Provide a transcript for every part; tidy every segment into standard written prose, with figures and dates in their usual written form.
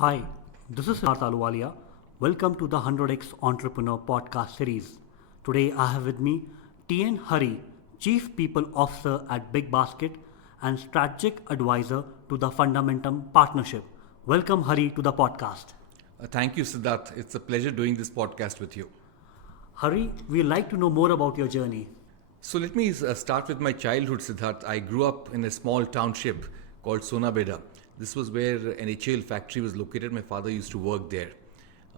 Hi, this is Siddharth Aluwalia. Welcome to the 100x Entrepreneur podcast series. Today I have with me TN Hari, Chief People Officer at BigBasket and Strategic Advisor to the Fundamentum Partnership. Welcome Hari to the podcast. Thank you, Siddharth. It's a pleasure doing this podcast with you. Hari, we'd like to know more about your journey. So let me start with my childhood, Siddharth. I grew up in a small township called Sonabeda. This was where an HAL factory was located. My father used to work there.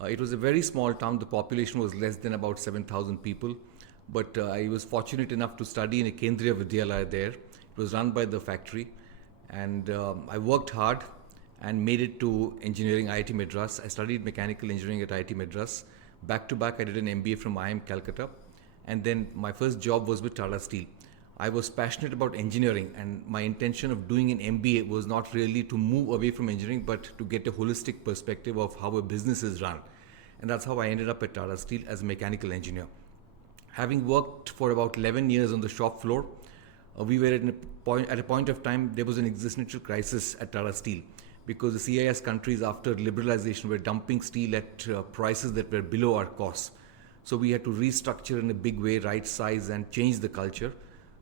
It was a very small town. The population was less than about 7,000 people. But I was fortunate enough to study in a Kendriya Vidyalaya there. It was run by the factory. And I worked hard and made it to engineering IIT Madras. I studied mechanical engineering at IIT Madras. Back to back, I did an MBA from IIM Calcutta. And then my first job was with Tata Steel. I was passionate about engineering, and my intention of doing an MBA was not really to move away from engineering, but to get a holistic perspective of how a business is run. And that's how I ended up at Tata Steel as a mechanical engineer. Having worked for about 11 years on the shop floor, we were at a point of time, there was an existential crisis at Tata Steel because the CIS countries, after liberalization, were dumping steel at prices that were below our costs. So we had to restructure in a big way, right size, and change the culture.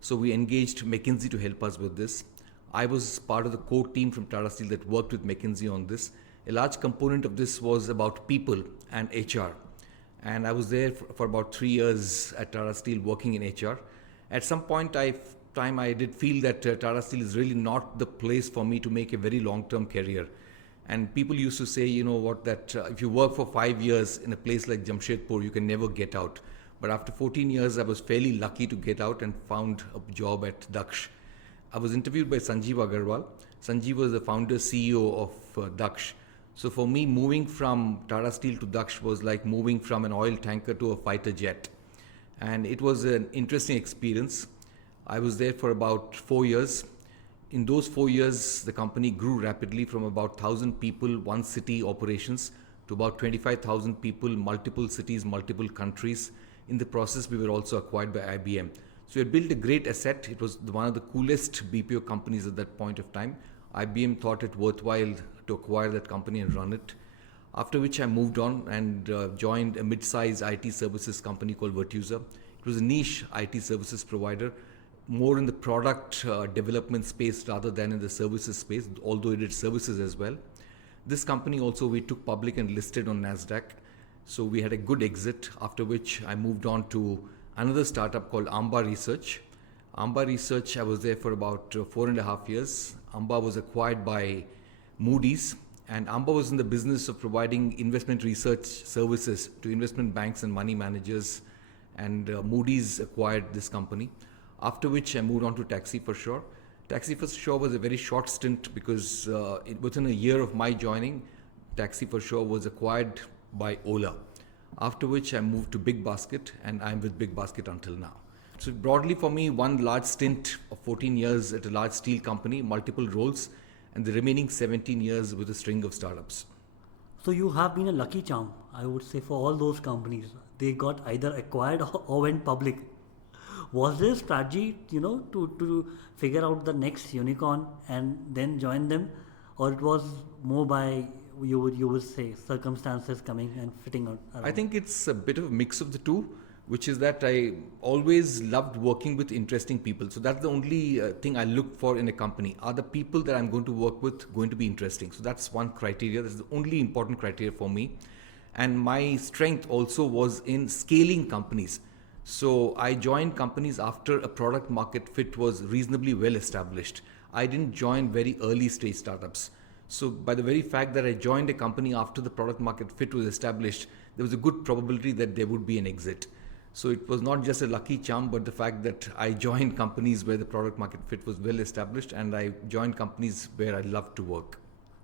So we engaged McKinsey to help us with this. I was part of the core team from Tata Steel that worked with McKinsey on this. A large component of this was about people and HR. And I was there for about 3 years at Tata Steel working in HR. At some point I did feel that Tata Steel is really not the place for me to make a very long-term career. And people used to say, that if you work for 5 years in a place like Jamshedpur, you can never get out. But after 14 years, I was fairly lucky to get out and found a job at Daksh. I was interviewed by Sanjeev Agarwal. Sanjeev was the founder CEO of Daksh. So for me, moving from Tata Steel to Daksh was like moving from an oil tanker to a fighter jet. And it was an interesting experience. I was there for about 4 years. In those 4 years, the company grew rapidly from about 1,000 people, one city operations, to about 25,000 people, multiple cities, multiple countries. In the process, we were also acquired by IBM. So we had built a great asset. It was one of the coolest BPO companies at that point of time. IBM thought it worthwhile to acquire that company and run it. After which I moved on and joined a mid-sized IT services company called Virtusa. It was a niche IT services provider, more in the product development space rather than in the services space, although it did services as well. This company also we took public and listed on NASDAQ. So we had a good exit, after which I moved on to another startup called Amba Research. Amba Research, I was there for about 4.5 years. Amba was acquired by Moody's, and Amba was in the business of providing investment research services to investment banks and money managers, and Moody's acquired this company. After which I moved on to TaxiForSure. TaxiForSure was a very short stint because within a year of my joining, TaxiForSure was acquired by Ola. After which I moved to BigBasket, and I'm with BigBasket until now. So broadly for me, one large stint of 14 years at a large steel company, multiple roles, and the remaining 17 years with a string of startups. So you have been a lucky charm, I would say, for all those companies. They got either acquired or went public. Was there a strategy, to figure out the next unicorn and then join them, or it was more by you would say circumstances coming and fitting out around? I think it's a bit of a mix of the two, which is that I always loved working with interesting people. So that's the only thing I look for in a company. Are the people that I'm going to work with going to be interesting? So that's one criteria. That's the only important criteria for me. And my strength also was in scaling companies. So I joined companies after a product market fit was reasonably well established. I didn't join very early stage startups. So by the very fact that I joined a company after the product market fit was established, there was a good probability that there would be an exit. So it was not just a lucky charm, but the fact that I joined companies where the product market fit was well established, and I joined companies where I loved to work.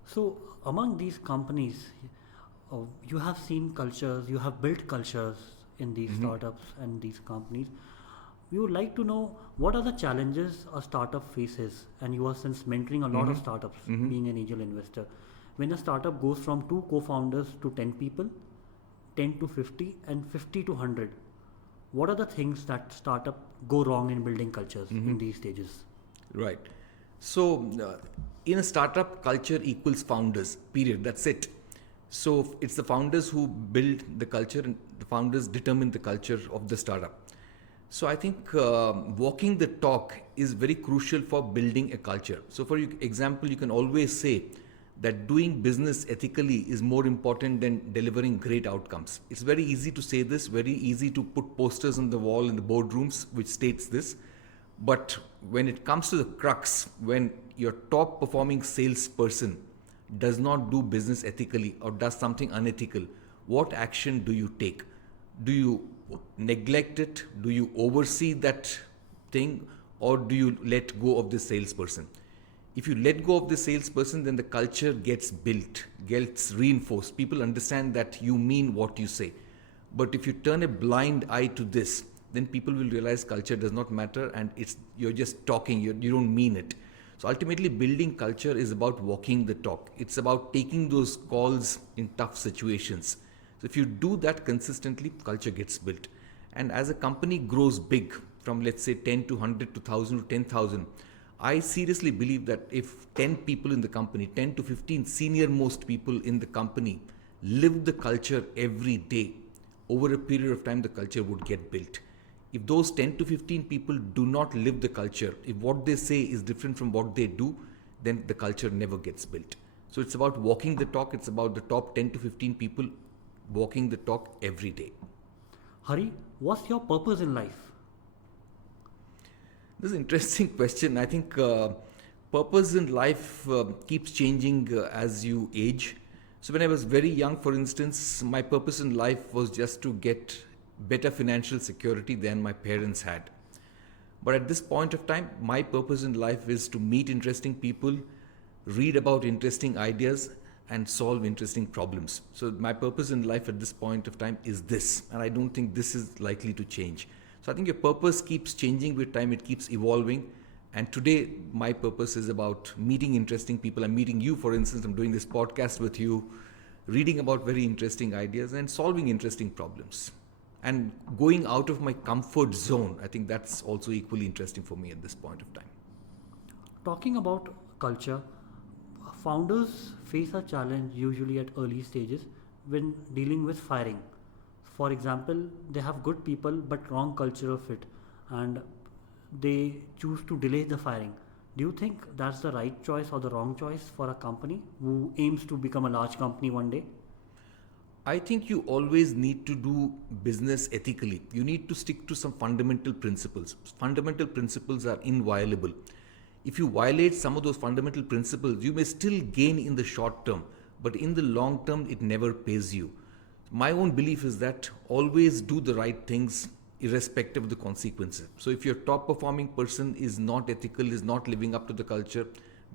So among these companies, you have seen cultures, you have built cultures in these startups and these companies. We would like to know what are the challenges a startup faces, and you are since mentoring a lot of startups, being an angel investor. When a startup goes from 2 co-founders to 10 people, 10 to 50 and 50 to 100, what are the things that startup go wrong in building cultures in these stages? Right. So in a startup, culture equals founders, period. That's it. So it's the founders who build the culture, and the founders determine the culture of the startup. So I think walking the talk is very crucial for building a culture. So for example, you can always say that doing business ethically is more important than delivering great outcomes. It's very easy to say this, very easy to put posters on the wall in the boardrooms which states this. But when it comes to the crux, when your top performing salesperson does not do business ethically or does something unethical, what action do you take? Do you neglect it? Do you oversee that thing? Or do you let go of the salesperson? If you let go of the salesperson, then the culture gets built, gets reinforced. People understand that you mean what you say. But if you turn a blind eye to this, then people will realize culture does not matter and you're just talking, you don't mean it. So ultimately, building culture is about walking the talk. It's about taking those calls in tough situations. So if you do that consistently, culture gets built. And as a company grows big, from let's say 10 to 100 to 1,000 to 10,000, I seriously believe that if 10 people in the company, 10 to 15 senior most people in the company live the culture every day, over a period of time, the culture would get built. If those 10 to 15 people do not live the culture, if what they say is different from what they do, then the culture never gets built. So it's about walking the talk. It's about the top 10 to 15 people walking the talk every day. Hari, what's your purpose in life? This is an interesting question. I think purpose in life keeps changing as you age. So when I was very young, for instance, my purpose in life was just to get better financial security than my parents had. But at this point of time, my purpose in life is to meet interesting people, read about interesting ideas, and solve interesting problems. So my purpose in life at this point of time is this, and I don't think this is likely to change. So I think your purpose keeps changing with time, it keeps evolving. And today, my purpose is about meeting interesting people. I'm meeting you, for instance, I'm doing this podcast with you, reading about very interesting ideas and solving interesting problems. And going out of my comfort zone, I think that's also equally interesting for me at this point of time. Talking about culture, founders face a challenge usually at early stages when dealing with firing. For example, they have good people but wrong cultural fit and they choose to delay the firing. Do you think that's the right choice or the wrong choice for a company who aims to become a large company one day? I think you always need to do business ethically. You need to stick to some fundamental principles. Fundamental principles are inviolable. If you violate some of those fundamental principles, you may still gain in the short term, but in the long term, it never pays you. My own belief is that always do the right things irrespective of the consequences. So if your top performing person is not ethical, is not living up to the culture,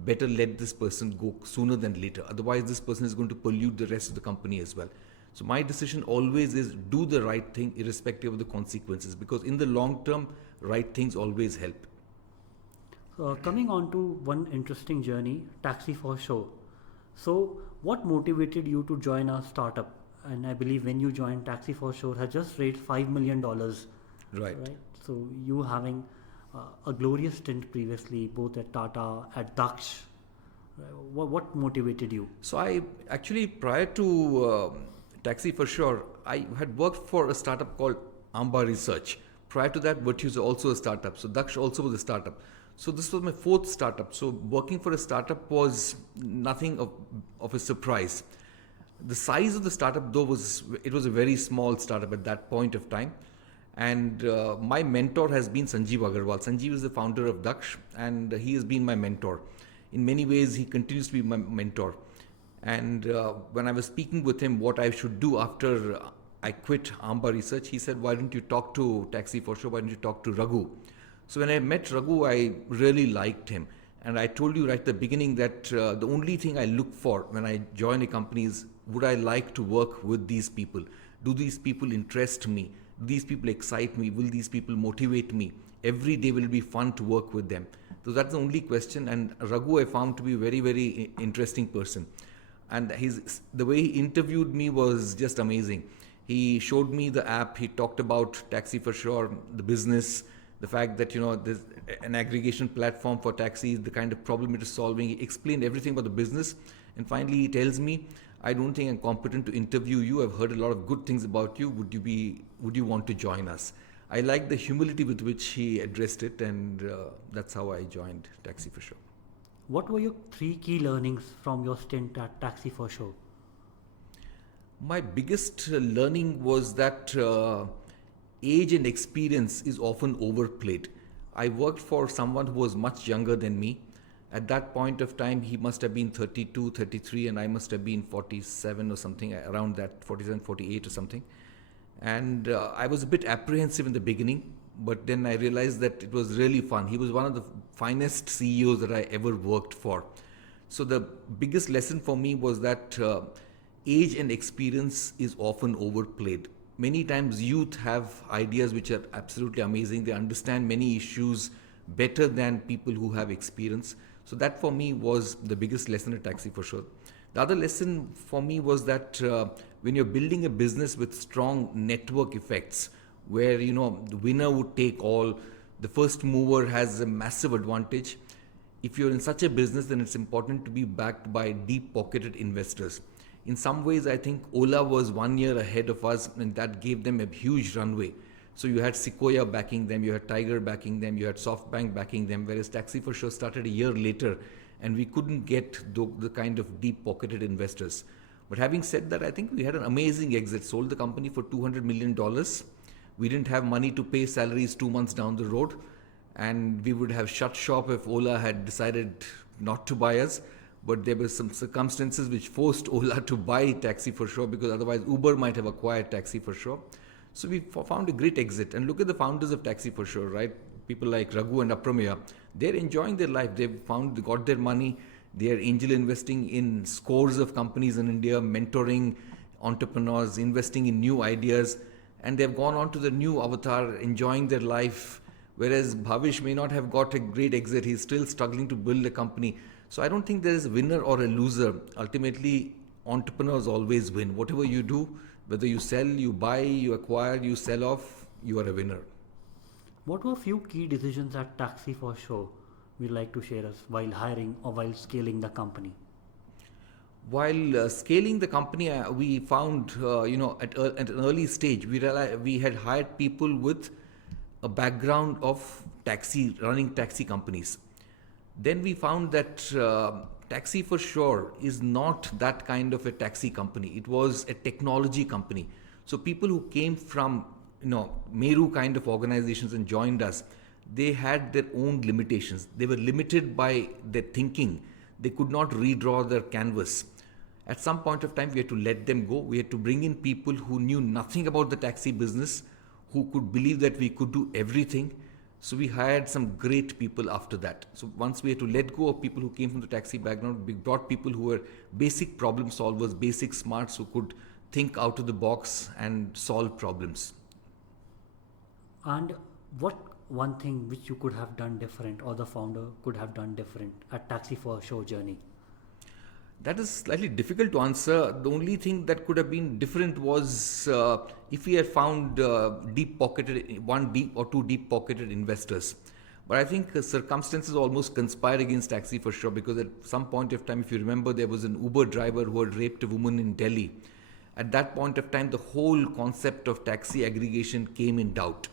better let this person go sooner than later. Otherwise, this person is going to pollute the rest of the company as well. So my decision always is do the right thing irrespective of the consequences, because in the long term, right things always help. Coming on to one interesting journey, TaxiForSure. So what motivated you to join a startup? And I believe when you joined, TaxiForSure has just raised $5 million. Right. So you having a glorious stint previously, both at Tata, at Daksh. What motivated you? So I actually, prior to TaxiForSure, I had worked for a startup called Amba Research. Prior to that, Virtusa also a startup. So Daksh also was a startup. So this was my fourth startup. So working for a startup was nothing of a surprise. The size of the startup though was a very small startup at that point of time. And my mentor has been Sanjeev Agarwal. Sanjeev is the founder of Daksh and he has been my mentor. In many ways, he continues to be my mentor. And when I was speaking with him what I should do after I quit Amba Research, he said, why don't you talk to TaxiForSure, why don't you talk to Raghu? So when I met Raghu, I really liked him. And I told you right at the beginning that the only thing I look for when I join a company is, would I like to work with these people? Do these people interest me? Do these people excite me? Will these people motivate me? Every day will be fun to work with them. So that's the only question. And Raghu I found to be a very, very interesting person. And the way he interviewed me was just amazing. He showed me the app. He talked about TaxiForSure, the business, the fact that, there's an aggregation platform for taxis, the kind of problem it is solving. He explained everything about the business. And finally, he tells me, I don't think I'm competent to interview you. I've heard a lot of good things about you. Would you want to join us? I like the humility with which he addressed it, and that's how I joined TaxiForSure. What were your 3 key learnings from your stint at TaxiForSure? My biggest learning was that age and experience is often overplayed. I worked for someone who was much younger than me. At that point of time, he must have been 32, 33, and I must have been 47 or something, around that, 47, 48 or something. And I was a bit apprehensive in the beginning, but then I realized that it was really fun. He was one of the finest CEOs that I ever worked for. So the biggest lesson for me was that age and experience is often overplayed. Many times youth have ideas which are absolutely amazing. They understand many issues better than people who have experience. So that for me was the biggest lesson at TaxiForSure. The other lesson for me was that when you're building a business with strong network effects, where the winner would take all, the first mover has a massive advantage. If you're in such a business, then it's important to be backed by deep-pocketed investors. In some ways, I think Ola was 1 year ahead of us, and that gave them a huge runway. So you had Sequoia backing them, you had Tiger backing them, you had SoftBank backing them, whereas TaxiForSure started a year later, and we couldn't get the kind of deep-pocketed investors. But having said that, I think we had an amazing exit. Sold the company for $200 million. We didn't have money to pay salaries 2 months down the road, and we would have shut shop if Ola had decided not to buy us. But there were some circumstances which forced Ola to buy TaxiForSure, because otherwise Uber might have acquired TaxiForSure. So we found a great exit. And look at the founders of TaxiForSure, right? People like Raghu and Aprameya. They're enjoying their life. They got their money. They are angel investing in scores of companies in India, mentoring entrepreneurs, investing in new ideas. And they've gone on to the new avatar, enjoying their life. Whereas Bhavish may not have got a great exit. He's still struggling to build a company. So I don't think there is a winner or a loser. Ultimately, entrepreneurs always win. Whatever you do, whether you sell, you buy, you acquire, you sell off, you are a winner. What were few key decisions at TaxiForSure you'd like to share us while hiring or while scaling the company? While scaling the company, we found, at an early stage, we realized we had hired people with a background of running taxi companies. Then we found that TaxiForSure is not that kind of a taxi company. It was a technology company. So people who came from Meru kind of organizations and joined us, they had their own limitations. They were limited by their thinking. They could not redraw their canvas. At some point of time, we had to let them go. We had to bring in people who knew nothing about the taxi business, who could believe that we could do everything. So we hired some great people after that. So once we had to let go of people who came from the taxi background, we brought people who were basic problem solvers, basic smarts, who could think out of the box and solve problems. And what one thing which you could have done different, or the founder could have done different at TaxiForSure journey? That is slightly difficult to answer. The only thing that could have been different was if we had found one deep or two deep-pocketed investors. But I think circumstances almost conspired against TaxiForSure, because at some point of time, if you remember, there was an Uber driver who had raped a woman in Delhi. At that point of time, the whole concept of taxi aggregation came in doubt.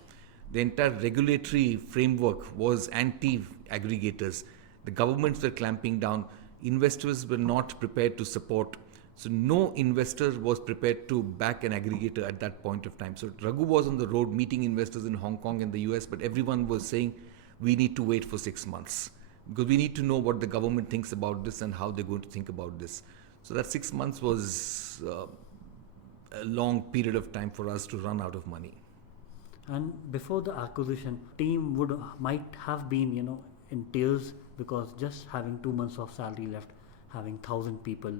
The entire regulatory framework was anti-aggregators. The governments were clamping down. Investors were not prepared to support. So no investor was prepared to back an aggregator at that point of time. So Raghu was on the road meeting investors in Hong Kong and the US, but everyone was saying, we need to wait for 6 months, because we need to know what the government thinks about this and how they're going to think about this. So that 6 months was a long period of time for us to run out of money. And before the acquisition, team might have been, in tears, because just having 2 months of salary left, having 1,000 people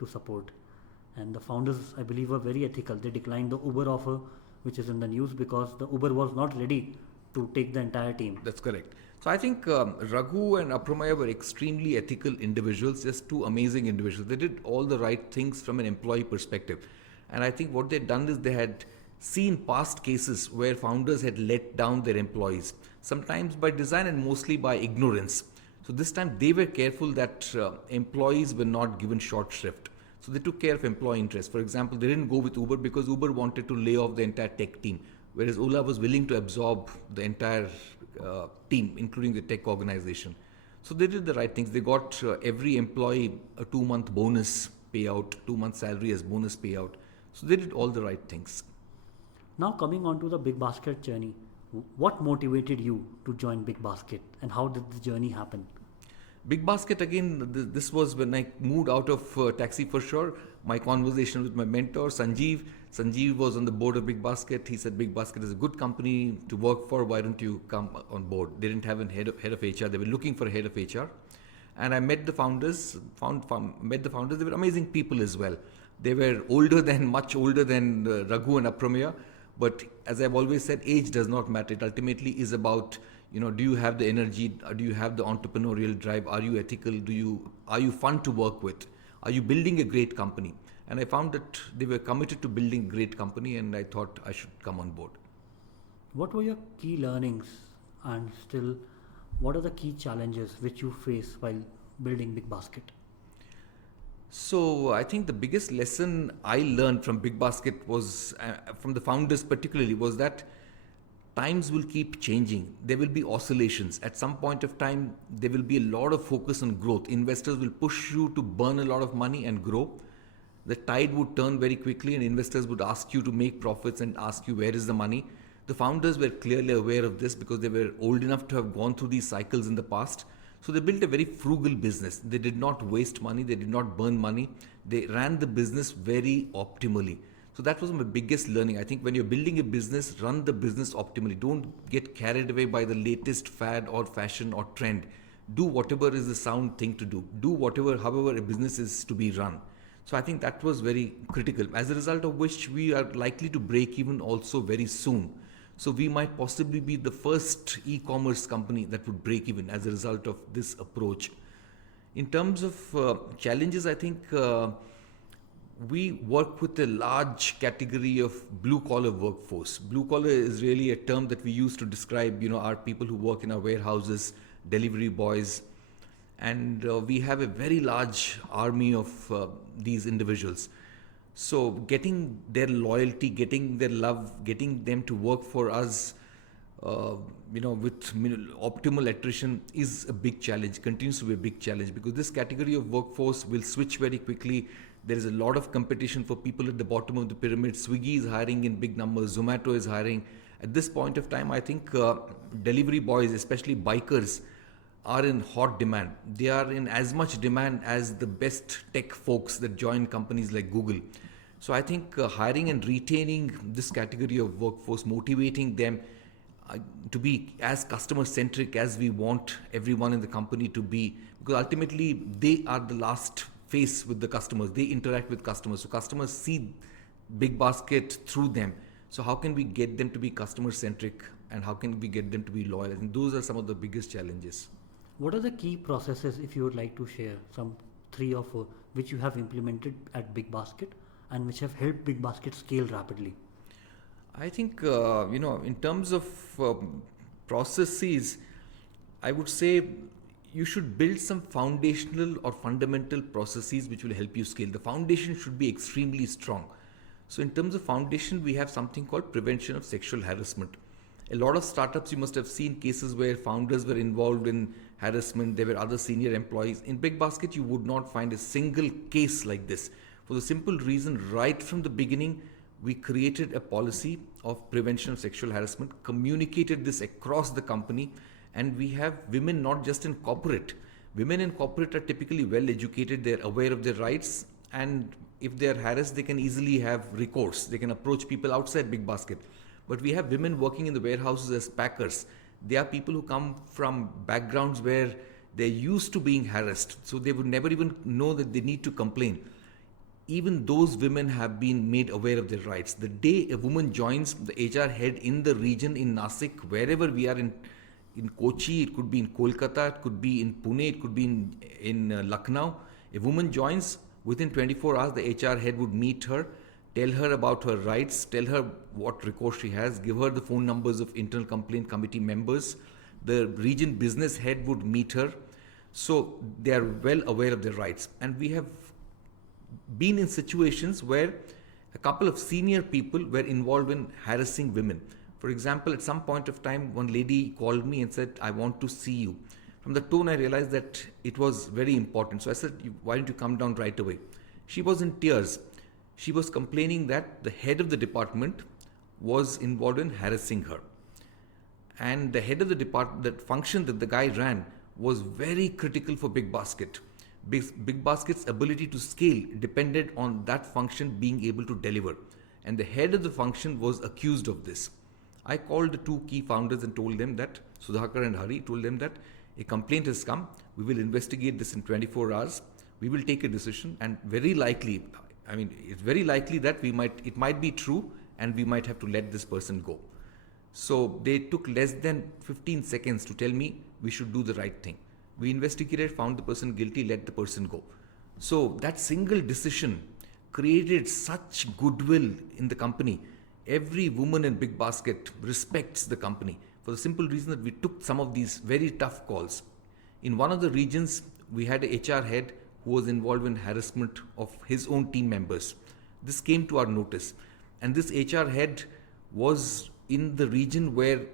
to support. And the founders, I believe, were very ethical. They declined the Uber offer, which is in the news, because the Uber was not ready to take the entire team. That's correct. So I think Raghu and Aprameya were extremely ethical individuals, just two amazing individuals. They did all the right things from an employee perspective. And I think what they'd done is they had seen past cases where founders had let down their employees, sometimes by design and mostly by ignorance. So this time they were careful that employees were not given short shrift. So they took care of employee interest. For example, they didn't go with Uber because Uber wanted to lay off the entire tech team, whereas Ola was willing to absorb the entire team, including the tech organization. So they did the right things. They got every employee a 2-month bonus payout, 2-month salary as bonus payout. So they did all the right things. Now coming on to the BigBasket journey, what motivated you to join BigBasket and how did the journey happen? BigBasket, again, this was when I moved out of TaxiForSure. My conversation with my mentor, Sanjeev. Sanjeev was on the board of BigBasket. He said, BigBasket is a good company to work for. Why don't you come on board? They didn't have a head of HR. They were looking for a head of HR. And I met the founders, met the founders. They were amazing people as well. They were much older than Raghu and Aprameya. But as I've always said, age does not matter. It ultimately is about, do you have the energy? Do you have the entrepreneurial drive? Are you ethical? Are you fun to work with? Are you building a great company? And I found that they were committed to building a great company, and I thought I should come on board. What were your key learnings, and still, what are the key challenges which you face while building BigBasket? So I think the biggest lesson I learned from BigBasket was, from the founders particularly, was that times will keep changing. There will be oscillations. At some point of time, there will be a lot of focus on growth. Investors will push you to burn a lot of money and grow. The tide would turn very quickly and investors would ask you to make profits and ask you where is the money. The founders were clearly aware of this because they were old enough to have gone through these cycles in the past. So they built a very frugal business. They did not waste money. They did not burn money. They ran the business very optimally. So that was my biggest learning. I think when you're building a business, run the business optimally. Don't get carried away by the latest fad or fashion or trend. Do whatever is the sound thing to do. Do however a business is to be run. So I think that was very critical. As a result of which we are likely to break even also very soon. So we might possibly be the first e-commerce company that would break even as a result of this approach. In terms of challenges, I think we work with a large category of blue-collar workforce. Blue-collar is really a term that we use to describe, our people who work in our warehouses, delivery boys, and we have a very large army of these individuals. So getting their loyalty, getting their love, getting them to work for us, with optimal attrition is a big challenge, continues to be a big challenge, because this category of workforce will switch very quickly. There is a lot of competition for people at the bottom of the pyramid. Swiggy is hiring in big numbers. Zomato is hiring. At this point of time, I think delivery boys, especially bikers, are in hot demand. They are in as much demand as the best tech folks that join companies like Google. So I think hiring and retaining this category of workforce, motivating them to be as customer-centric as we want everyone in the company to be, because ultimately they are the last face with the customers. They interact with customers. So customers see BigBasket through them. So how can we get them to be customer-centric and how can we get them to be loyal? I think those are some of the biggest challenges. What are the key processes, if you would like to share, some 3 or 4, which you have implemented at BigBasket and which have helped BigBasket scale rapidly? I think, in terms of processes, I would say you should build some foundational or fundamental processes which will help you scale. The foundation should be extremely strong. So in terms of foundation, we have something called prevention of sexual harassment. A lot of startups, you must have seen cases where founders were involved in harassment. There were other senior employees. In BigBasket, you would not find a single case like this. For the simple reason, right from the beginning, we created a policy of prevention of sexual harassment, communicated this across the company, and we have women not just in corporate. Women in corporate are typically well educated, they're aware of their rights, and if they're harassed, they can easily have recourse. They can approach people outside BigBasket. But we have women working in the warehouses as packers. They are people who come from backgrounds where they're used to being harassed, so they would never even know that they need to complain. Even those women have been made aware of their rights. The day a woman joins the HR head in the region, in Nasik, wherever we are in Kochi, it could be in Kolkata, it could be in Pune, it could be in Lucknow. A woman joins, within 24 hours, the HR head would meet her, tell her about her rights, tell her what recourse she has, give her the phone numbers of internal complaint committee members. The region business head would meet her. So they are well aware of their rights. And we have been in situations where a couple of senior people were involved in harassing women. For example, at some point of time, one lady called me and said, "I want to see you." From the tone, I realized that it was very important. So I said, "Why don't you come down right away?" She was in tears. She was complaining that the head of the department was involved in harassing her. And the head of the department, that function that the guy ran, was very critical for BigBasket. BigBasket's ability to scale depended on that function being able to deliver. And the head of the function was accused of this. I called the two key founders and told them that, Sudhakar and Hari, told them that a complaint has come. We will investigate this in 24 hours. We will take a decision, and very likely, it's very likely that it might be true, and we might have to let this person go. So they took less than 15 seconds to tell me we should do the right thing. We investigated, found the person guilty, let the person go. So that single decision created such goodwill in the company. Every woman in BigBasket respects the company for the simple reason that we took some of these very tough calls. In one of the regions, we had an HR head who was involved in harassment of his own team members. This came to our notice. And this HR head was in the region where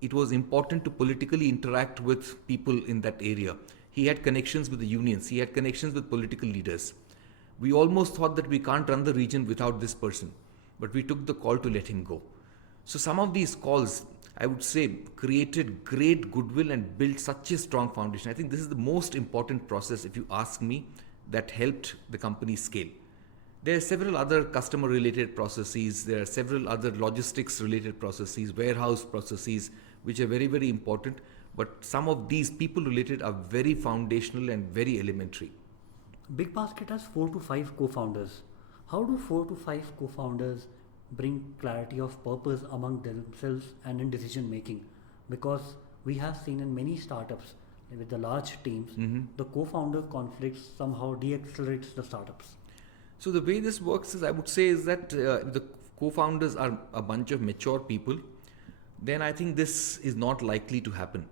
it was important to politically interact with people in that area. He had connections with the unions. He had connections with political leaders. We almost thought that we can't run the region without this person, but we took the call to let him go. So some of these calls, I would say, created great goodwill and built such a strong foundation. I think this is the most important process, if you ask me, that helped the company scale. There are several other customer-related processes. There are several other logistics-related processes, warehouse processes, which are very, very important. But some of these people-related are very foundational and very elementary. BigBasket has 4 to 5 co-founders. How do 4 to 5 co-founders bring clarity of purpose among themselves and in decision making? Because we have seen in many startups with the large teams, the co-founder conflicts somehow de-accelerates the startups. So the way this works is, I would say, is that the co-founders are a bunch of mature people. Then I think this is not likely to happen.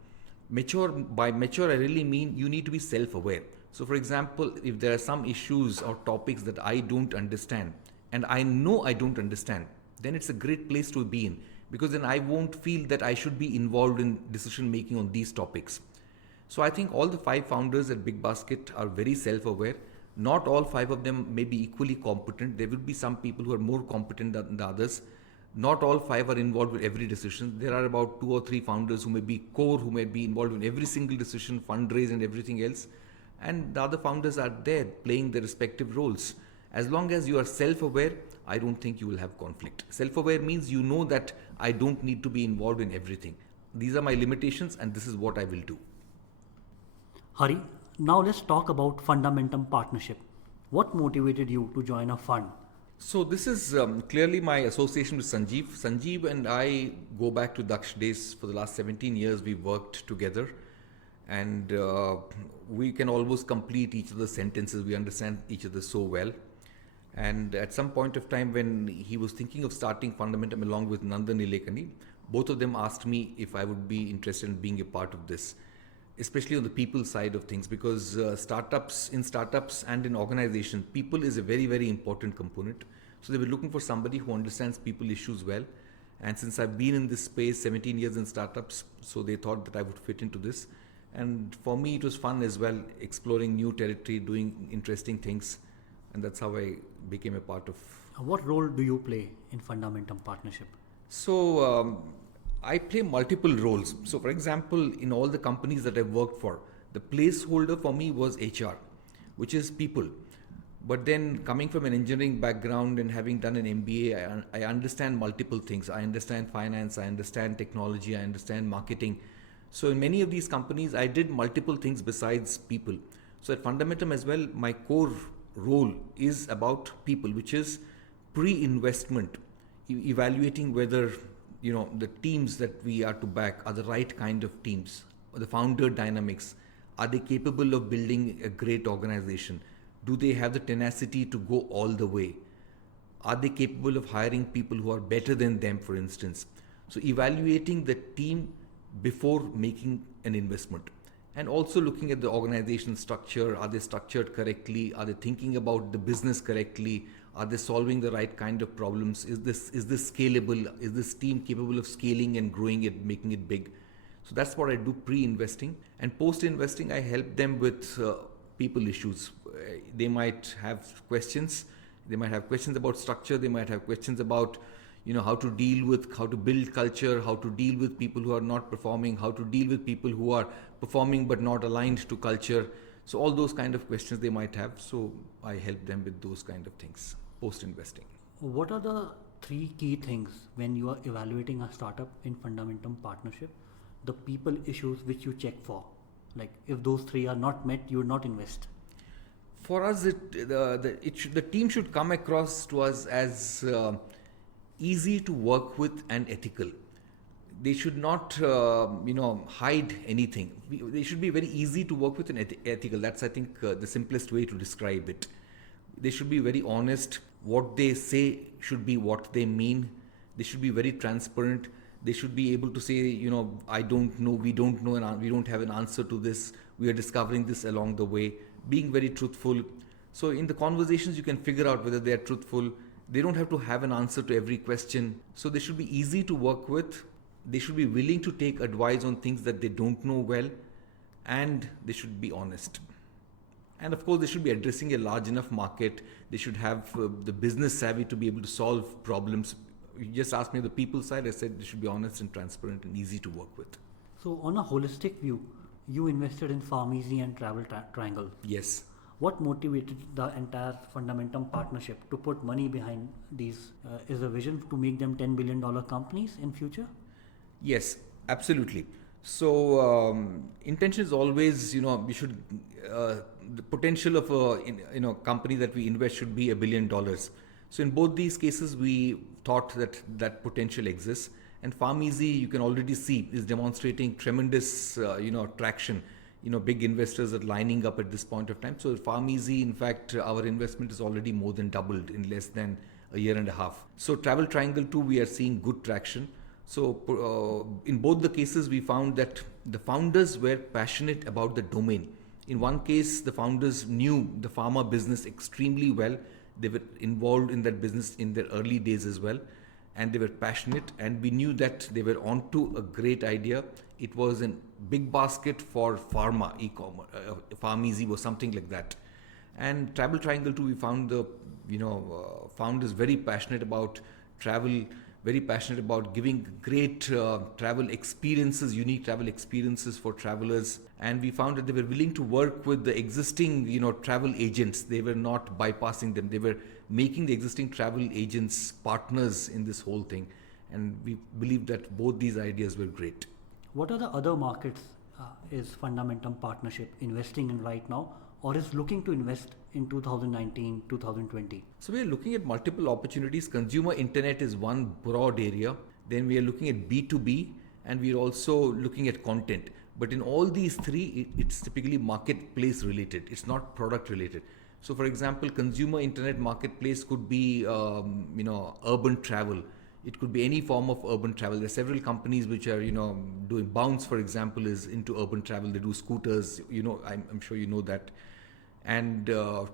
By mature, I really mean you need to be self-aware. So for example, if there are some issues or topics that I don't understand, and I know I don't understand, then it's a great place to be in, because then I won't feel that I should be involved in decision making on these topics. So I think all the 5 founders at BigBasket are very self-aware. Not all 5 of them may be equally competent. There will be some people who are more competent than the others. Not all 5 are involved with every decision. There are about 2 or 3 founders who may be core, who may be involved in every single decision, fundraise and everything else. And the other founders are there playing their respective roles. As long as you are self-aware, I don't think you will have conflict. Self-aware means you know that I don't need to be involved in everything. These are my limitations and this is what I will do. Hari, now let's talk about Fundamentum partnership. What motivated you to join a fund? So this is clearly my association with Sanjeev. Sanjeev and I go back to Daksh days. For the last 17 years, we've worked together. And we can almost complete each other's sentences. We understand each other so well. And at some point of time when he was thinking of starting Fundamentum along with Nandan Nilekani, both of them asked me if I would be interested in being a part of this, especially on the people side of things, because startups and in organization, people is a very, very important component. So they were looking for somebody who understands people issues well. And since I've been in this space 17 years in startups, so they thought that I would fit into this. And for me, it was fun as well, exploring new territory, doing interesting things. And that's how I became a part of. What role do you play in Fundamentum partnership? So I play multiple roles. So for example, in all the companies that I've worked for, the placeholder for me was HR, which is people. But then coming from an engineering background and having done an MBA, I understand multiple things. I understand finance, I understand technology, I understand marketing. So in many of these companies, I did multiple things besides people. So at Fundamentum as well, my core role is about people, which is pre-investment, evaluating whether the teams that we are to back are the right kind of teams, the founder dynamics. Are they capable of building a great organization? Do they have the tenacity to go all the way? Are they capable of hiring people who are better than them, for instance? So evaluating the team before making an investment. And also looking at the organization structure. Are they structured correctly? Are they thinking about the business correctly? Are they solving the right kind of problems? Is this scalable? Is this team capable of scaling and growing it, making it big? So that's what I do pre-investing. And post-investing, I help them with people issues. They might have questions. They might have questions about structure. They might have questions about how to build culture, how to deal with people who are not performing, how to deal with people who are performing but not aligned to culture. So all those kind of questions they might have. So I help them with those kind of things post-investing. What are the 3 key things when you are evaluating a startup in Fundamentum partnership? The people issues which you check for. Like if those 3 are not met, you would not invest. For us, the team should come across to us as easy to work with and ethical. They should not, hide anything. They should be very easy to work with and ethical. That's, I think, the simplest way to describe it. They should be very honest. What they say should be what they mean. They should be very transparent. They should be able to say, I don't know, we don't know, and we don't have an answer to this. We are discovering this along the way. Being very truthful. So in the conversations, you can figure out whether they are truthful. They don't have to have an answer to every question. So they should be easy to work with. They should be willing to take advice on things that they don't know well. And they should be honest. And of course, they should be addressing a large enough market. They should have the business savvy to be able to solve problems. You just asked me the people side. I said they should be honest and transparent and easy to work with. So on a holistic view, you invested in Pharma and Travel Triangle. Yes. What motivated the entire Fundamentum partnership to put money behind these? Is the vision to make them $10 billion companies in future? Yes, absolutely. So intention is always, we should, the potential of a company that we invest should be $1 billion. So in both these cases, we thought that potential exists. And Pharma, you can already see, is demonstrating tremendous, traction. Big investors are lining up at this point of time. So Pharma, in fact, our investment is already more than doubled in less than a year and a half. So Travel Triangle too, we are seeing good traction. So in both the cases, we found that the founders were passionate about the domain. In one case, the founders knew the pharma business extremely well. They were involved in that business in their early days as well. And they were passionate, and we knew that they were onto a great idea. It was a BigBasket for pharma e-commerce. Pharma was something like that. And Travel Triangle too, we found the founders very passionate about travel, very passionate about giving great travel experiences, unique travel experiences for travelers. And we found that they were willing to work with the existing, travel agents. They were not bypassing them. They were making the existing travel agents partners in this whole thing. And we believe that both these ideas were great. What are the other markets is Fundamentum partnership investing in right now, or is looking to invest in 2019, 2020? So we are looking at multiple opportunities. Consumer internet is one broad area. Then we are looking at B2B, and we are also looking at content. But in all these 3, it's typically marketplace related. It's not product related. So for example, consumer internet marketplace could be, urban travel. It could be any form of urban travel. There are several companies which are, doing Bounce, for example, is into urban travel. They do scooters, I'm sure you know that. And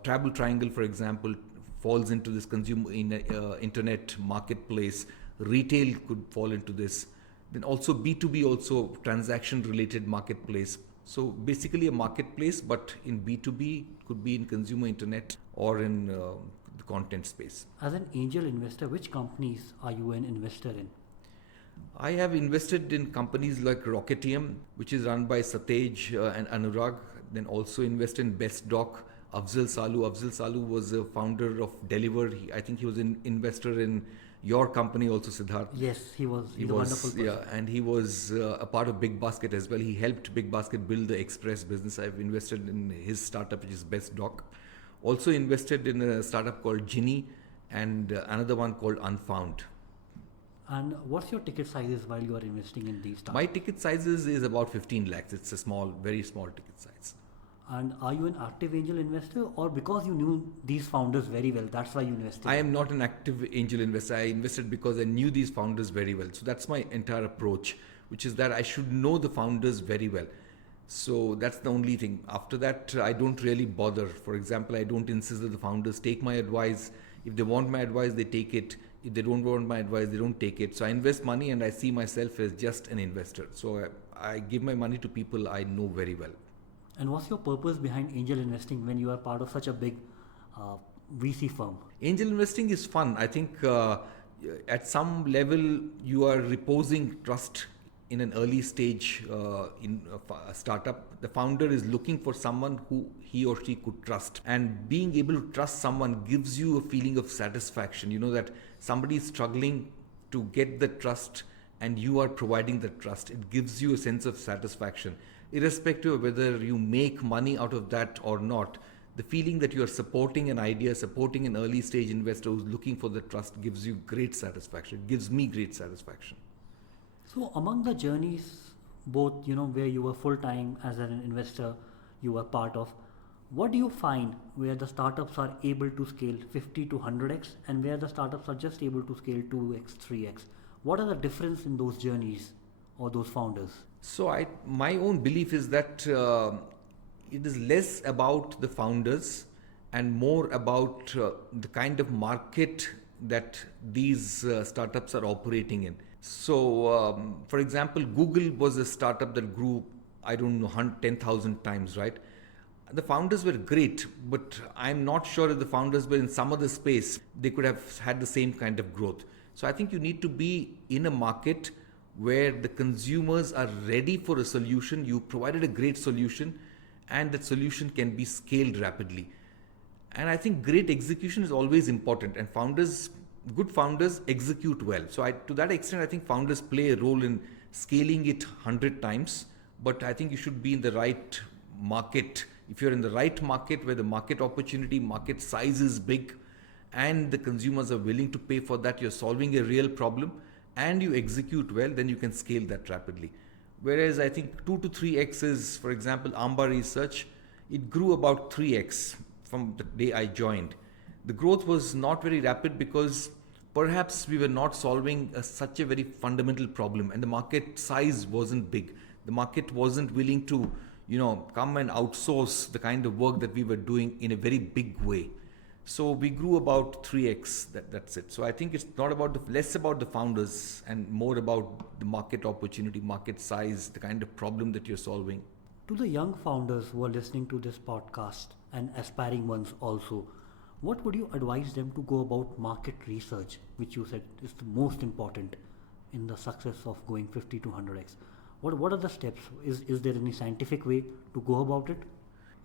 Travel Triangle, for example, falls into this consumer internet marketplace. Retail could fall into this. Then also B2B, also transaction-related marketplace. So basically a marketplace, but in B2B, could be in consumer internet or in the content space. As an angel investor, which companies are you an investor in? I have invested in companies like Rocketium, which is run by Satej and Anurag. Then also invest in BestDoc, Afzal Salu. Afzal Salu was a founder of Deliver. I think he was an investor in your company also, Siddharth. Yes, he was. He's a wonderful person. Yeah, and he was a part of BigBasket as well. He helped BigBasket build the express business. I've invested in his startup, which is BestDoc. Also invested in a startup called Ginny and another one called UnFound. And what's your ticket sizes while you are investing in these startups? My ticket sizes is about 15 lakhs. It's a small, very small ticket size. And are you an active angel investor, or because you knew these founders very well, that's why you invested? I am not an active angel investor. I invested because I knew these founders very well. So that's my entire approach, which is that I should know the founders very well. So that's the only thing. After that, I don't really bother. For example, I don't insist that the founders take my advice. If they want my advice, they take it. If they don't want my advice, they don't take it. So I invest money and I see myself as just an investor. So I give my money to people I know very well. And what's your purpose behind angel investing when you are part of such a big uh, VC firm? Angel investing is fun. I think at some level you are reposing trust in an early stage in a startup. The founder is looking for someone who he or she could trust, and being able to trust someone gives you a feeling of satisfaction. You know that somebody is struggling to get the trust and you are providing the trust. It gives you a sense of satisfaction, irrespective of whether you make money out of that or not. The feeling that you are supporting an idea, supporting an early stage investor who's looking for the trust gives you great satisfaction. It gives me great satisfaction. So among the journeys, both where you were full time as an investor, you were part of, what do you find where the startups are able to scale 50 to 100x and where the startups are just able to scale 2x, 3x? What are the difference in those journeys or those founders? So my own belief is that it is less about the founders and more about the kind of market that these startups are operating in. So, for example, Google was a startup that grew, I don't know, 10,000 times, right? The founders were great, but I'm not sure if the founders were in some other space, they could have had the same kind of growth. So I think you need to be in a market where the consumers are ready for a solution. You provided a great solution and that solution can be scaled rapidly. And I think great execution is always important, and good founders execute well. So to that extent, I think founders play a role in scaling it 100 times, but I think you should be in the right market. If you're in the right market where the market opportunity, market size is big, and the consumers are willing to pay for that, you're solving a real problem, and you execute well, then you can scale that rapidly. Whereas I think 2 to 3x is, for example, Amba Research, it grew about 3x from the day I joined. The growth was not very rapid because perhaps we were not solving such a very fundamental problem, and the market size wasn't big. The market wasn't willing to, come and outsource the kind of work that we were doing in a very big way. So we grew about 3x. That's it. So I think it's not less about the founders and more about the market opportunity, market size, the kind of problem that you're solving. To the young founders who are listening to this podcast and aspiring ones also, what would you advise them to go about market research, which you said is the most important in the success of going 50 to 100x? What are the steps? Is there any scientific way to go about it?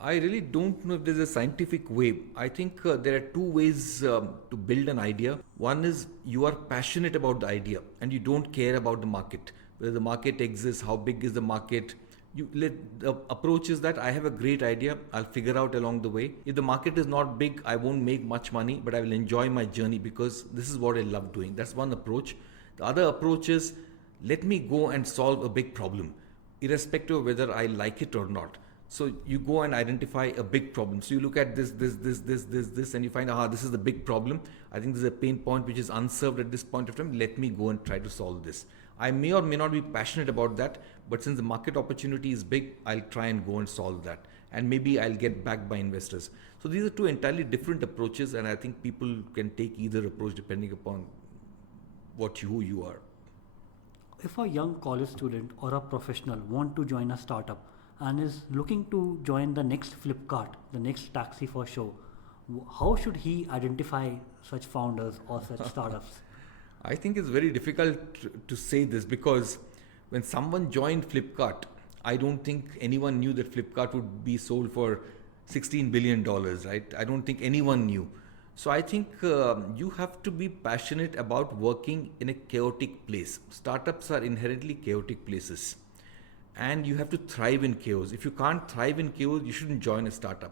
I really don't know if there's a scientific way. I think there are two ways to build an idea. One is you are passionate about the idea and you don't care about the market, whether the market exists, how big is the market. The approach is that I have a great idea, I'll figure out along the way. If the market is not big, I won't make much money, but I will enjoy my journey because this is what I love doing. That's one approach. The other approach is let me go and solve a big problem, irrespective of whether I like it or not. So you go and identify a big problem. So you look at this, and you find, this is the big problem. I think there's a pain point which is unserved at this point of time. Let me go and try to solve this. I may or may not be passionate about that, but since the market opportunity is big, I'll try and go and solve that. And maybe I'll get backed by investors. So these are two entirely different approaches, and I think people can take either approach depending upon who you are. If a young college student or a professional want to join a startup and is looking to join the next Flipkart, the next TaxiForSure, how should he identify such founders or such startups? I think it's very difficult to say this because when someone joined Flipkart, I don't think anyone knew that Flipkart would be sold for $16 billion, right? I don't think anyone knew. So I think you have to be passionate about working in a chaotic place. Startups are inherently chaotic places. And you have to thrive in chaos. If you can't thrive in chaos, you shouldn't join a startup.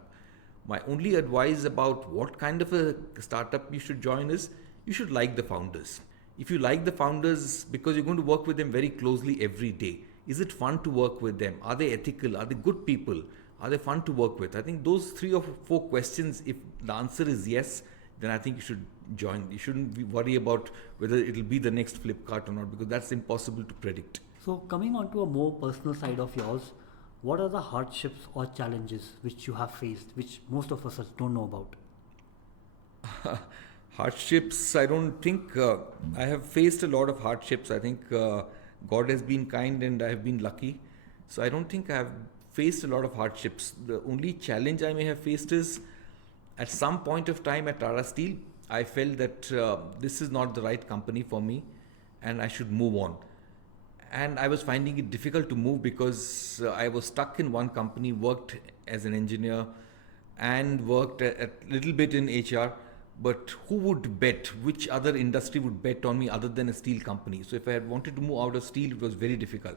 My only advice about what kind of a startup you should join is you should like the founders. If you like the founders because you're going to work with them very closely every day, is it fun to work with them? Are they ethical? Are they good people? Are they fun to work with? I think those 3 or 4 questions, if the answer is yes, then I think you should join. You shouldn't worry about whether it'll be the next Flipkart or not because that's impossible to predict. So coming on to a more personal side of yours, what are the hardships or challenges which you have faced, which most of us don't know about? Hardships, I don't think I have faced a lot of hardships. I think God has been kind and I have been lucky. So I don't think I have faced a lot of hardships. The only challenge I may have faced is at some point of time at Tata Steel, I felt that this is not the right company for me and I should move on. And I was finding it difficult to move because I was stuck in one company, worked as an engineer and worked a little bit in HR. But who would bet, which other industry would bet on me other than a steel company? So if I had wanted to move out of steel, it was very difficult.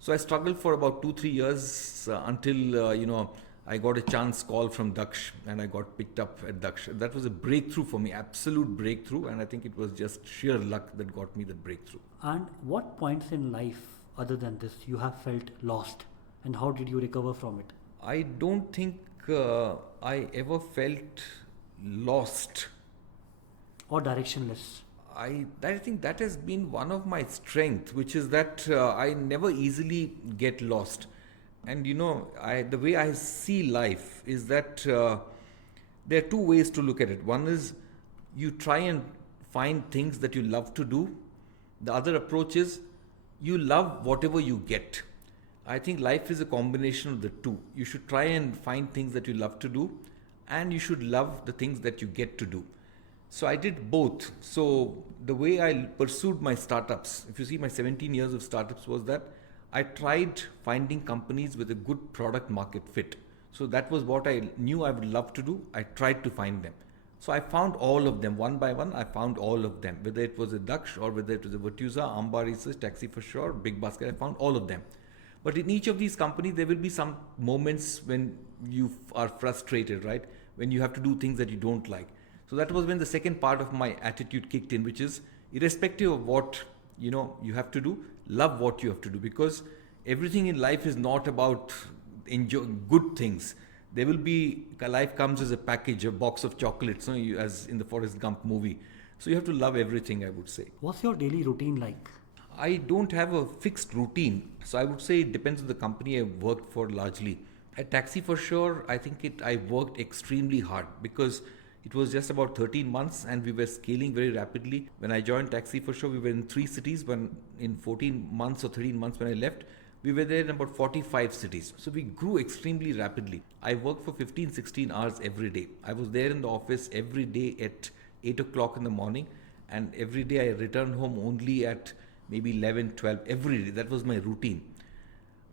So I struggled for about 2-3 years until I got a chance call from Daksh and I got picked up at Daksh. That was a breakthrough for me, absolute breakthrough, and I think it was just sheer luck that got me that breakthrough. And what points in life, other than this, you have felt lost, and how did you recover from it? I don't think I ever felt lost. Or directionless? I think that has been one of my strengths, which is that I never easily get lost. And the way I see life is that there are two ways to look at it. One is you try and find things that you love to do. The other approach is you love whatever you get. I think life is a combination of the two. You should try and find things that you love to do, and you should love the things that you get to do. So I did both. So the way I pursued my startups, if you see my 17 years of startups, was that I tried finding companies with a good product market fit. So that was what I knew I would love to do. I tried to find them. So I found all of them one by one. I found all of them, whether it was a Daksh or whether it was a Virtusa, Amba Research, TaxiForSure, BigBasket. I found all of them. But in each of these companies, there will be some moments when you are frustrated, right? When you have to do things that you don't like. So that was when the second part of my attitude kicked in, which is irrespective of what you have to do, love what you have to do, because everything in life is not about enjoy good things. There will be, life comes as a package, a box of chocolates, as in the Forrest Gump movie. So you have to love everything, I would say. What's your daily routine like? I don't have a fixed routine. So I would say it depends on the company I worked for largely. At TaxiForSure, I think I worked extremely hard because it was just about 13 months and we were scaling very rapidly. When I joined TaxiForSure, we were in 3 cities. When in 14 months or 13 months when I left, we were there in about 45 cities. So we grew extremely rapidly. I worked for 15-16 hours every day. I was there in the office every day at 8 o'clock in the morning, and every day I returned home only at maybe 11, 12, every day. That was my routine.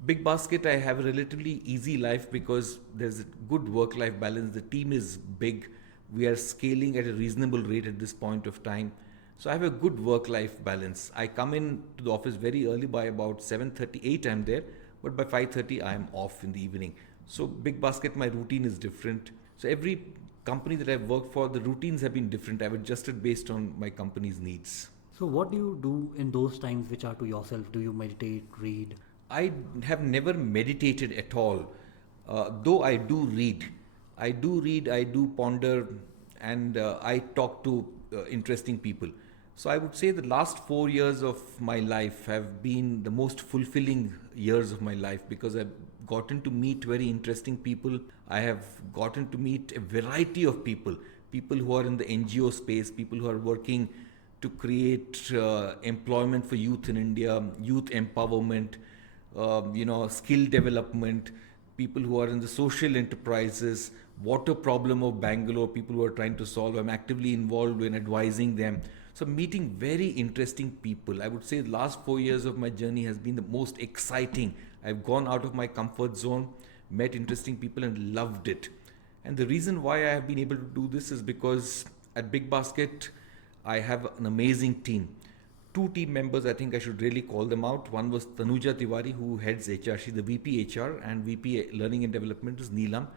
BigBasket, I have a relatively easy life because there's a good work-life balance. The team is big. We are scaling at a reasonable rate at this point of time. So I have a good work-life balance. I come in to the office very early. By about 7:38 I'm there, but by 5:30 I am off in the evening. So BigBasket, my routine is different. So every company that I've worked for, the routines have been different. I've adjusted based on my company's needs. So what do you do in those times which are to yourself? Do you meditate, read? I have never meditated at all, though I do read. I do ponder, and I talk to interesting people. So I would say the last 4 years of my life have been the most fulfilling years of my life because I've gotten to meet very interesting people. I have gotten to meet a variety of people who are in the NGO space, people who are working to create employment for youth in India, youth empowerment, skill development, people who are in the social enterprises, water problem of Bangalore, people who are trying to solve. I'm actively involved in advising them. So meeting very interesting people. I would say the last 4 years of my journey has been the most exciting. I've gone out of my comfort zone, met interesting people and loved it. And the reason why I have been able to do this is because at BigBasket, I have an amazing team. 2 team members, I think I should really call them out. One was Tanuja Tiwari, who heads HR. She's the VP HR, and VP Learning and Development is Neelam.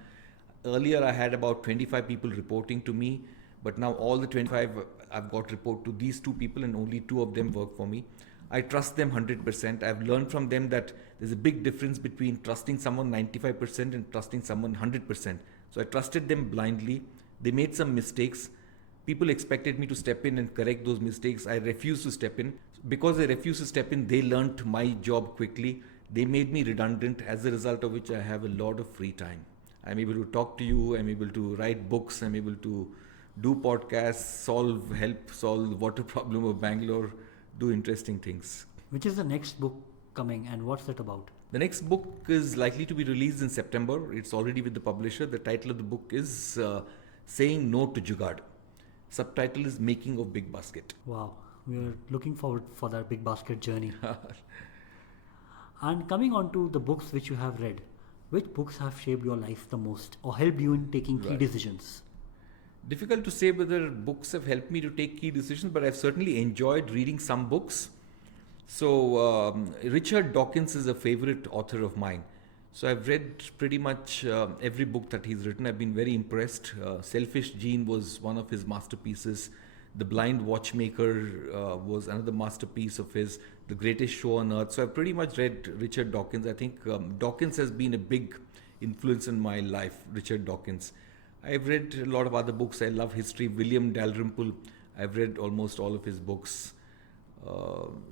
Earlier, I had about 25 people reporting to me, but now all the 25 I've got report to these 2 people, and only 2 of them work for me. I trust them 100%. I've learned from them that there's a big difference between trusting someone 95% and trusting someone 100%. So I trusted them blindly. They made some mistakes. People expected me to step in and correct those mistakes. I refused to step in. Because I refused to step in, they learned my job quickly. They made me redundant, as a result of which I have a lot of free time. I'm able to talk to you, I'm able to write books, I'm able to do podcasts, help solve the water problem of Bangalore, do interesting things. Which is the next book coming and what's it about? The next book is likely to be released in September. It's already with the publisher. The title of the book is Saying No to Jugaad. Subtitle is Making of BigBasket. Wow, we are looking forward for that BigBasket journey. And coming on to the books which you have read, which books have shaped your life the most or helped you in taking key decisions? Difficult to say whether books have helped me to take key decisions, but I've certainly enjoyed reading some books. So Richard Dawkins is a favorite author of mine. So I've read pretty much every book that he's written. I've been very impressed. Selfish Gene was one of his masterpieces. The Blind Watchmaker was another masterpiece of his. The Greatest Show on Earth. So I've pretty much read Richard Dawkins. I think Dawkins has been a big influence in my life, Richard Dawkins. I've read a lot of other books. I love history. William Dalrymple, I've read almost all of his books.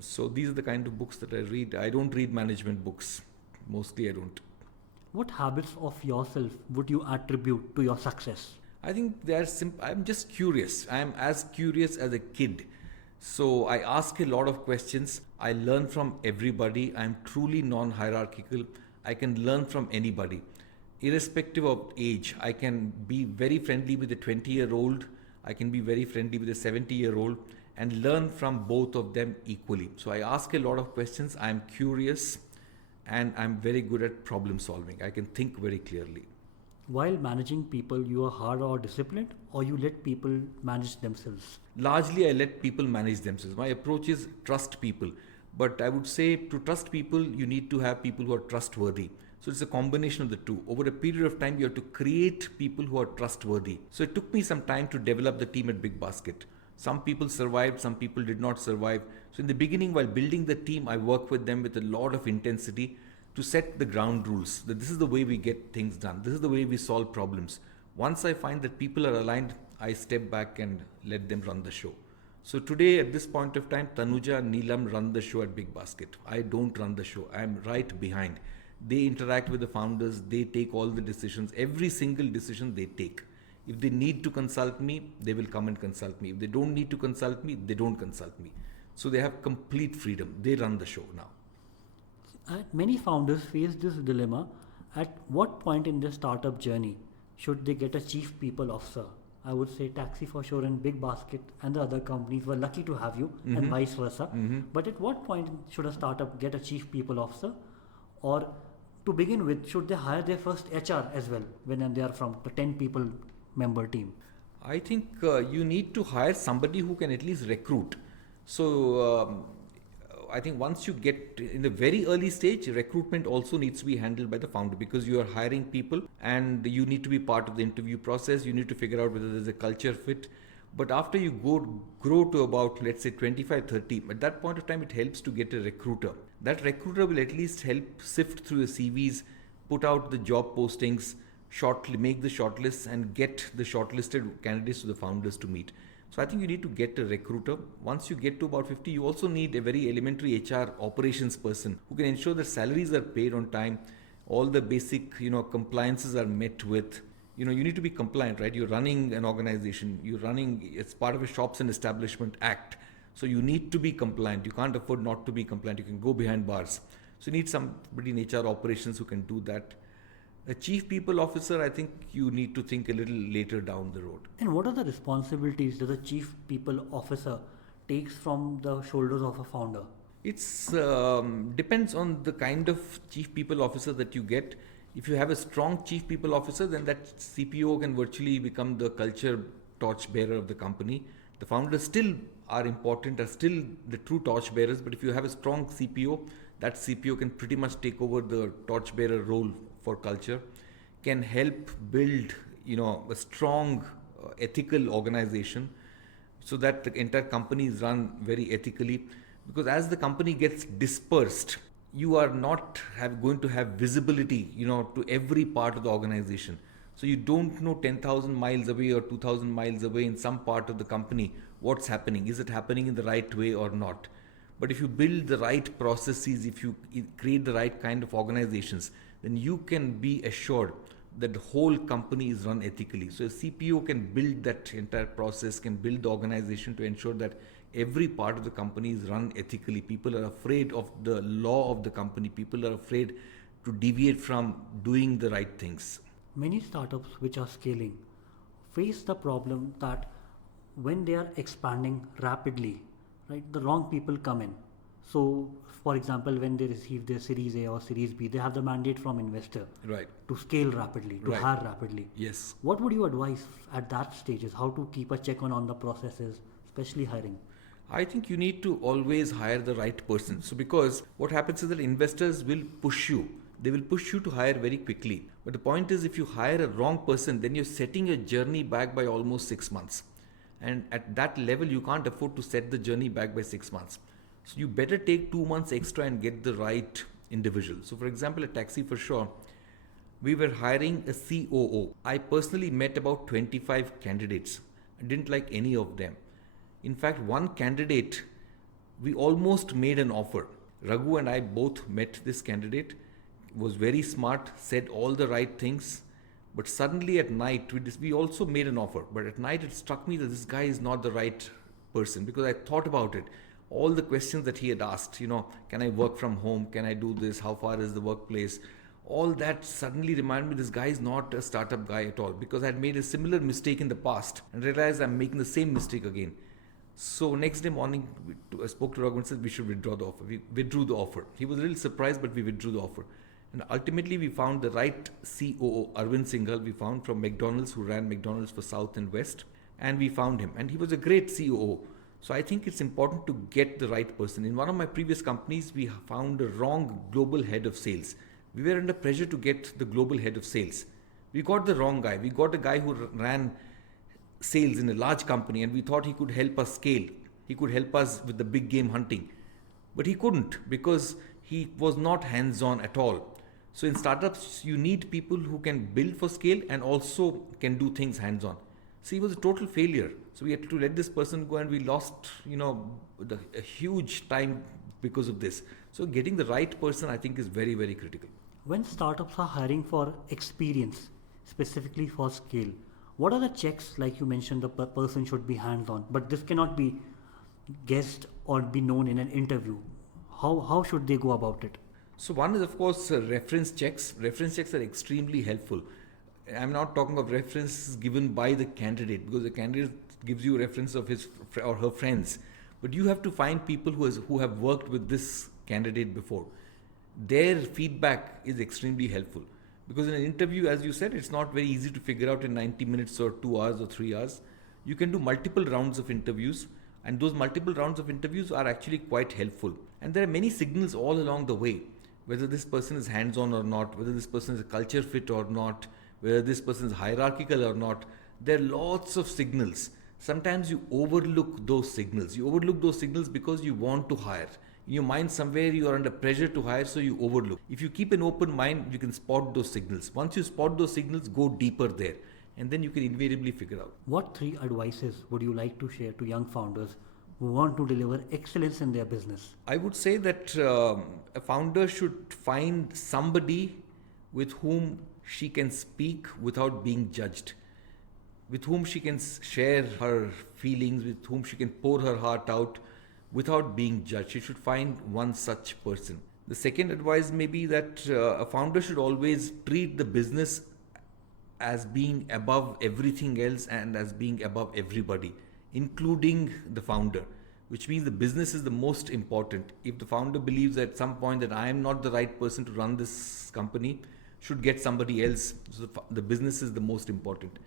So these are the kind of books that I read. I don't read management books. Mostly I don't. What habits of yourself would you attribute to your success? I think they are I'm just curious. I'm as curious as a kid. So I ask a lot of questions. I learn from everybody. I'm truly non-hierarchical. I can learn from anybody. Irrespective of age, I can be very friendly with a 20-year-old. I can be very friendly with a 70-year-old and learn from both of them equally. So I ask a lot of questions. I'm curious and I'm very good at problem solving. I can think very clearly. While managing people, you are hard or disciplined, or you let people manage themselves? Largely, I let people manage themselves. My approach is trust people. But I would say to trust people, you need to have people who are trustworthy. So it's a combination of the two. Over a period of time, you have to create people who are trustworthy. So it took me some time to develop the team at BigBasket. Some people survived, some people did not survive. So in the beginning, while building the team, I worked with them with a lot of intensity to set the ground rules. That this is the way we get things done. This is the way we solve problems. Once I find that people are aligned, I step back and let them run the show. So today, at this point of time, Tanuja and Neelam run the show at BigBasket. I don't run the show. I am right behind. They interact with the founders. They take all the decisions. Every single decision they take. If they need to consult me, they will come and consult me. If they don't need to consult me, they don't consult me. So they have complete freedom. They run the show now. Many founders face this dilemma. At what point in their startup journey should they get a chief people officer? I would say TaxiForSure and BigBasket and the other companies were lucky to have you, and vice versa. But at what point should a startup get a chief people officer? Or to begin with, should they hire their first HR as well when they are from the 10 people member team? I think you need to hire somebody who can at least recruit. So I think once you get in the very early stage, recruitment also needs to be handled by the founder, because you are hiring people and you need to be part of the interview process. You need to figure out whether there's a culture fit. But after you grow to about, let's say 25, 30, at that point of time, it helps to get a recruiter. That recruiter will at least help sift through the CVs, put out the job postings, make the shortlists and get the shortlisted candidates to the founders to meet. So I think you need to get a recruiter. Once you get to about 50, you also need a very elementary HR operations person who can ensure that salaries are paid on time, all the basic, compliances are met with. You need to be compliant, right? You're running an organization. It's part of a Shops and Establishment Act. So you need to be compliant. You can't afford not to be compliant. You can go behind bars. So you need somebody in HR operations who can do that. A chief people officer, I think you need to think a little later down the road. And what are the responsibilities that the chief people officer takes from the shoulders of a founder? It's depends on the kind of chief people officer that you get. If you have a strong chief people officer, then that CPO can virtually become the culture torchbearer of the company. The founders still are important, are still the true torchbearers, but if you have a strong CPO, that CPO can pretty much take over the torchbearer role for culture, can help build, a strong ethical organization so that the entire company is run very ethically. Because as the company gets dispersed, you are not going to have visibility, to every part of the organization. So you don't know 10,000 miles away or 2,000 miles away in some part of the company what's happening. Is it happening in the right way or not? But if you build the right processes, if you create the right kind of organizations, then you can be assured that the whole company is run ethically. So a CPO can build that entire process, can build the organization to ensure that every part of the company is run ethically. People are afraid of the law of the company. People are afraid to deviate from doing the right things. Many startups which are scaling face the problem that when they are expanding rapidly, right, the wrong people come in. So, for example, when they receive their Series A or Series B, they have the mandate from investor Right. to scale rapidly, to Right. hire rapidly. Yes. What would you advise at that stages? How to keep a check on the processes, especially hiring? I think you need to always hire the right person. So, because what happens is that investors will push you. They will push you to hire very quickly. But the point is, if you hire a wrong person, then you're setting your journey back by almost 6 months. And at that level, you can't afford to set the journey back by 6 months. So, you better take 2 months extra and get the right individual. So, for example, at TaxiForSure, we were hiring a COO. I personally met about 25 candidates. I didn't like any of them. In fact, one candidate, we almost made an offer. Raghu and I both met this candidate, was very smart, said all the right things, but suddenly at night, we also made an offer. But at night, it struck me that this guy is not the right person, because I thought about it. All the questions that he had asked, can I work from home? Can I do this? How far is the workplace? All that suddenly reminded me this guy is not a startup guy at all, because I had made a similar mistake in the past and realized I'm making the same mistake again. So next day morning, I spoke to Raghu and said we should withdraw the offer. We withdrew the offer. He was a little surprised, but we withdrew the offer. And ultimately, we found the right COO, Arvind Singhal, we found from McDonald's, who ran McDonald's for South and West. And we found him. And he was a great COO. So I think it's important to get the right person. In one of my previous companies, we found a wrong global head of sales. We were under pressure to get the global head of sales. We got the wrong guy. We got a guy who ran sales in a large company, and we thought he could help us scale. He could help us with the big game hunting. But he couldn't, because he was not hands-on at all. So in startups, you need people who can build for scale and also can do things hands-on. So he was a total failure. So we had to let this person go, and we lost, a huge time because of this. So getting the right person, I think, is very, very critical. When startups are hiring for experience, specifically for scale, what are the checks? Like you mentioned, the person should be hands-on, but this cannot be guessed or be known in an interview. How should they go about it? So one is, of course, reference checks. Reference checks are extremely helpful. I'm not talking of references given by the candidate, because the candidate gives you a reference of his or her friends. But you have to find people who have worked with this candidate before. Their feedback is extremely helpful. Because in an interview, as you said, it's not very easy to figure out in 90 minutes or 2 hours or 3 hours. You can do multiple rounds of interviews, and those multiple rounds of interviews are actually quite helpful. And there are many signals all along the way, whether this person is hands-on or not, whether this person is a culture fit or not, whether this person is hierarchical or not. There are lots of signals. Sometimes you overlook those signals. You overlook those signals because you want to hire. In your mind somewhere you are under pressure to hire, so you overlook. If you keep an open mind, you can spot those signals. Once you spot those signals, go deeper there, and then you can invariably figure out. What 3 advices would you like to share to young founders who want to deliver excellence in their business? I would say that a founder should find somebody with whom she can speak without being judged, with whom she can share her feelings, with whom she can pour her heart out without being judged. She should find one such person. The second advice may be that a founder should always treat the business as being above everything else and as being above everybody, including the founder, which means the business is the most important. If the founder believes at some point that I am not the right person to run this company, should get somebody else. So the business is the most important.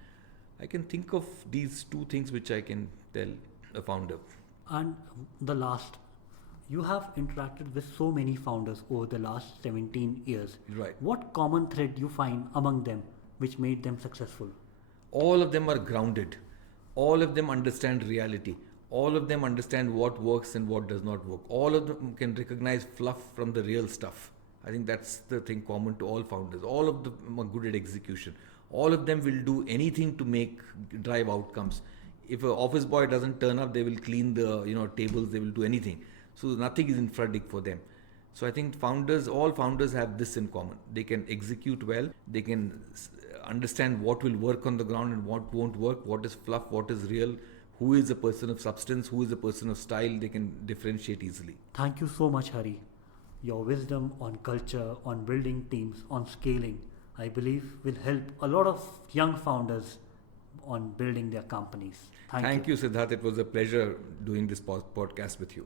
I can think of these 2 things which I can tell a founder. And the last, you have interacted with so many founders over the last 17 years. Right. What common thread you find among them which made them successful? All of them are grounded. All of them understand reality. All of them understand what works and what does not work. All of them can recognize fluff from the real stuff. I think that's the thing common to all founders. All of them are good at execution. All of them will do anything to drive outcomes. If an office boy doesn't turn up, they will clean the tables. They will do anything. So nothing is infra-dig for them. So I think all founders have this in common. They can execute well. They can understand what will work on the ground and what won't work, what is fluff, what is real, who is a person of substance, who is a person of style. They can differentiate easily. Thank you so much, Hari. Your wisdom on culture, on building teams, on scaling, I believe will help a lot of young founders on building their companies. Thank you, Siddharth. It was a pleasure doing this podcast with you.